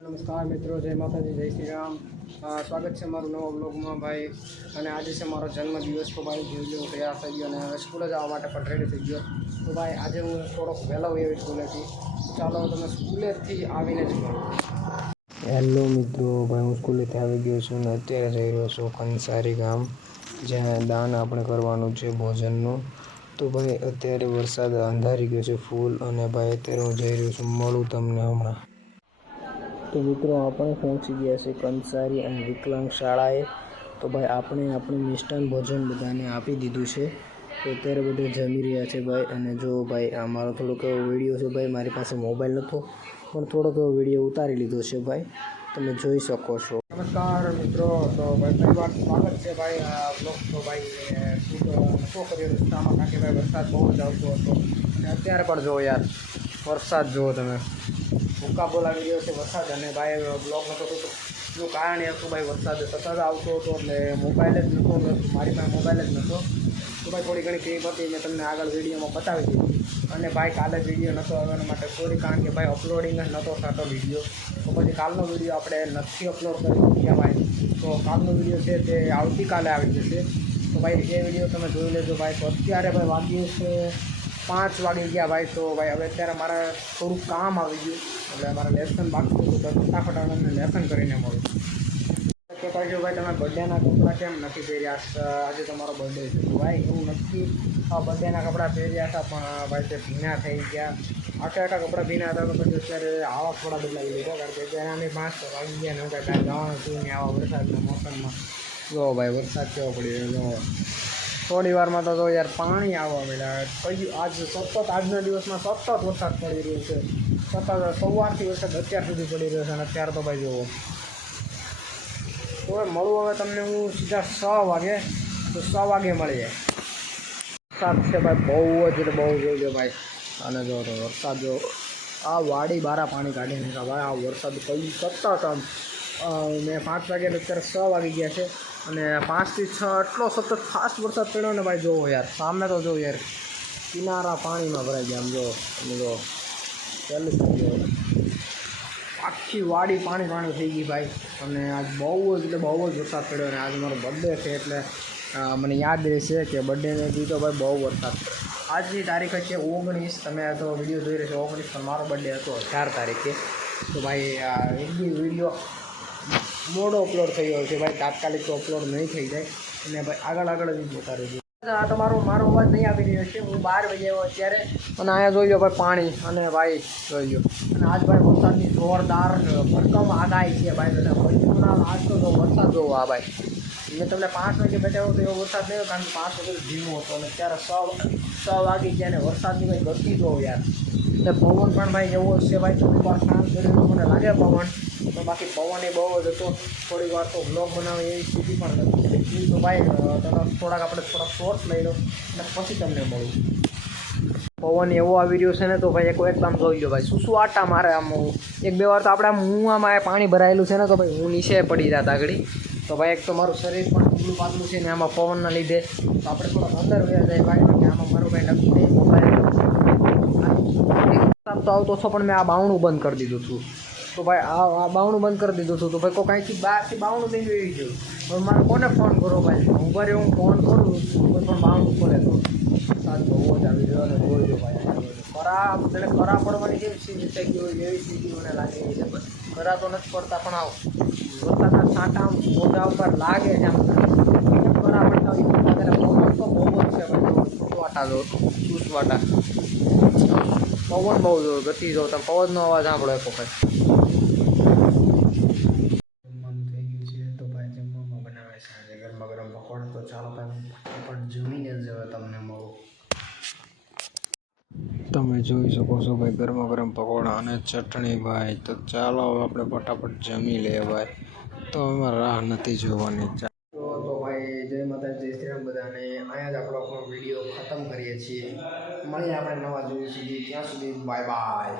નમસ્કાર મિત્રો, જય માતાજી, જય શ્રી રામ। સ્વાગત છે મારું નવા બ્લોગમાં ભાઈ। અને આજે છે મારો જન્મદિવસ। તો ભાઈ જોઈ લો તૈયાર થઈ ગયો અને હવે સ્કૂલે જવા માટે પણ રેડી થઈ ગયો। તો ભાઈ આજે હું થોડોક વહેલો એવી સ્કૂલેથી, ચાલો તમે સ્કૂલેથી આવીને જ મળો। હેલો મિત્રો, ભાઈ હું સ્કૂલેથી આવી ગયો છું ને અત્યારે જઈ રહ્યો છું કંસારી ગામ, જ્યાં દાન આપણે કરવાનું છે ભોજનનું। તો ભાઈ અત્યારે વરસાદ અંધારી ગયો છે ફૂલ, અને ભાઈ અત્યારે હું જઈ રહ્યો છું, મળું તમને હમણાં। તો મિત્રો આપણે પહોંચી ગયા છે કંસારી અને વિકલાંગ શાળાએ। તો ભાઈ આપણે આપણું મિષ્ટાન ભોજન બધાને આપી દીધું છે। તો અત્યારે બધે જમી રહ્યા છે ભાઈ। અને જો ભાઈ આ મારો થોડોક એવો વિડીયો છે ભાઈ, મારી પાસે મોબાઈલ નહોતો પણ થોડોક એવો વિડીયો ઉતારી લીધો છે ભાઈ, તમે જોઈ શકો છો। નમસ્કાર મિત્રો, તો ભાઈ પરિવાર સ્વાગત છે ભાઈ આ બ્લોગ। તો ભાઈ નહોતો કર્યો રસ્તામાં, કારણ કે ભાઈ વરસાદ બહુ જ આવતો હતો અને અત્યારે પણ જો યાર વરસાદ જુઓ તમે, ભૂકા બોલાવી રહ્યો છે વરસાદ। અને ભાઈ બ્લોગ નહોતો થતો એનું કારણ એ હતું ભાઈ, વરસાદ સતત આવતો હતો એટલે મોબાઈલ જ નહોતો, મારી પાસે મોબાઈલ જ નહોતો। તો ભાઈ થોડી ઘણી ક્લિપ હતી મેં તમને આગળ વિડીયોમાં બતાવી દીધી। અને ભાઈ કાલે વિડીયો નહોતો આવવાના માટે સોરી, કારણ કે ભાઈ અપલોડિંગ જ નહોતો થતો વિડીયો। તો પછી કાલનો વિડીયો આપણે નથી અપલોડ કરી શક્યા ભાઈ। તો કાલનો વિડીયો છે તે આવતીકાલે આવી જશે। તો ભાઈ એ વિડીયો તમે જોઈ લેજો ભાઈ। તો અત્યારે ભાઈ વાગ્યું છે 5 વાગી ગયા ભાઈ। તો ભાઈ હવે અત્યારે મારે થોડુંક કામ આવી ગયું એટલે મારે લેસન બાકી હતું, તો ફટાફટ અમને લેસન કરીને મળું। કે કહેજો ભાઈ તમે બર્થડેના કપડાં કેમ નથી પહેર્યા? આજે તમારો બર્થડે છે તો ભાઈ એવું નથી, બર્થડેના કપડાં પહેર્યા હતા પણ ભાઈ તે ભીના થઈ ગયા, આખા કપડાં ભીના હતા। તો પછી અત્યારે આવા થોડા બદલાવી લીધા, કારણ કે અત્યારે આની 5 વાગી ગયા ને હું કાંઈ જવાનું છું ને આવા વરસાદના મોસમમાં। જો ભાઈ વરસાદ કેવો પડી રહ્યો છે, થોડી વારમાં તો યાર પાણી આવવા મળ્યા। કઈ આજ સતત આજના દિવસમાં સતત વરસાદ પડી રહ્યો છે, સતત સવારથી વરસાદ અત્યાર સુધી પડી રહ્યો છે। અને અત્યારે તો ભાઈ જુઓ, તો મળું હવે તમને હું સીધા 6 વાગે, તો 6 વાગે મળીએ। વરસાદ છે ભાઈ બહુ જ, એટલે બહુ જોઈ લો ભાઈ। અને જો તો વરસાદ જો આ વાડી બારા પાણી કાઢી નાખ્યા ભાઈ, આ વરસાદ કઈ સતત આમ મેં 5 વાગ્યા અત્યારે 6 વાગી ગયા છે, અને 5 થી 6 એટલો સતત ફાસ્ટ વરસાદ પડ્યો ને ભાઈ। જોવો યાર સામે તો જો યાર કિનારા પાણીમાં ભરાઈ ગયા, આમ જો તમે જો ચાલુ થઈ ગયો, આખી વાડી પાણી થઈ ગઈ ભાઈ। અને આજ બહુ જ, એટલે બહુ જ વરસાદ પડ્યો। અને આજે મારો બર્થડે છે એટલે મને યાદ રહેશે કે બર્થડેને દીધો ભાઈ બહુ વરસાદ પડ્યો। આજની તારીખ છે 19, તમે તો વિડીયો જોઈ રહ્યો છો 19, પણ મારો બર્થડે હતો 18 તારીખે। તો ભાઈ એક બી વિડીયો મોડો અપલોડ થયો છે ભાઈ, તાત્કાલિક તો અપલોડ નહીં થઈ જાય, અને ભાઈ આગળ જ જોતા રહેજો। આ તો મારો અવાજ નહીં આવી રહ્યો છે, હું 12 વાગે આવ્યો અત્યારે, અને અહીંયા જોઈ લો ભાઈ પાણી, અને ભાઈ જોઈ લો, અને આજ ભાઈ વરસાદની જોરદાર ભરકમ આગાહી છે ભાઈ। અને પંચમહાલ આજ તો વરસાદ જોવો આ ભાઈ, મેં તમને 5 વાગે બતાવ્યો તો એવો વરસાદ નહીં, કારણ કે 5 વાગે ધીમો હતો, અને અત્યારે 6 વાગી ગયા ને વરસાદની ભાઈ ગતિ જોવો યાર। અને પવન પણ ભાઈ એવો છે ભાઈ, થોડીક વાર શાંત કરીને મને લાગે પવન, તો બાકી પવન એ બહુ જ હતો। થોડીક વાર તો બ્લોગ બનાવે એવી સ્થિતિ પણ નથી। તો ભાઈ આપણે થોડાક શોર્ટ્સ લઈ લો અને પછી તમને મળું। પવન એવો આવી રહ્યો છે ને, તો ભાઈ એકદમ જોઈ લો ભાઈ, શું આટા મારે આમ 1-2 વાર તો આપણે આમ આમાં પાણી ભરાયેલું છે ને, તો ભાઈ હું નીચે પડી જાત આગળ। તો ભાઈ એક તો મારું શરીર પણ ખુલ્લું પાતળું છે ને, આમાં પવનના લીધે તો આપણે થોડાક અંદર વયા જાય ભાઈ, કે આમાં મારું કાંઈ નક્કી નહીં મોબાઈલ તો આવતો છો, પણ મેં આ બાવણું બંધ કરી દીધું હતું। તો ભાઈ આ બાવણું બંધ કરી દીધું હતું, તો ભાઈ કોઈ કાંઈથી બહારથી બાવણું નહીં જોઈ ગયું, હવે મારે કોને ફોન કરો ભાઈ? ઉભા રહ્યો હું ફોન કરું, કોઈ પણ બાવણું ખોલે તો વરસાદ બહુ જ આવી રહ્યો, અને જોઈ લો ભાઈ ખરા પડવાની જેવી સ્થિતિ થઈ ગઈ હોય એવી સ્થિતિ મને લાગી રહી છે। ખરા તો નથી પડતા, પણ આવ વરસાદના છાંટા આમ મોઢા ઉપર લાગે છે, આમ ખરા પડતા હોય પવન તો બહુ જ છે ભાઈ, છૂટવાટા જો છૂટવાટા પવન બહુ જો ગતિ જો, તમે પવનનો અવાજ સાંભળો એક વખત। જમવાનું થઈ ગયું છે, તો ભાઈ જમવામાં બનાવે છે આજે ગરમા ગરમ પકોડા। તો ચાલો ભાઈ પણ જમીને જ તમને મળું। તમે જોઈ શકો છો ભાઈ ગરમા ગરમ પકોડા અને ચટણી ભાઈ। તો ચાલો હવે આપણે ફટાફટ જમી લઈએ ભાઈ, તો એમાં રાહ નથી જોવાની। તો ભાઈ જય માતાજી, જય શ્રી રામ બધાને। અહીંયા જ આપણો વિડીયો ખતમ કરીએ છીએ, મળીએ આપણે નવા જોઈએ સુધી, ત્યાં સુધી બાય બાય।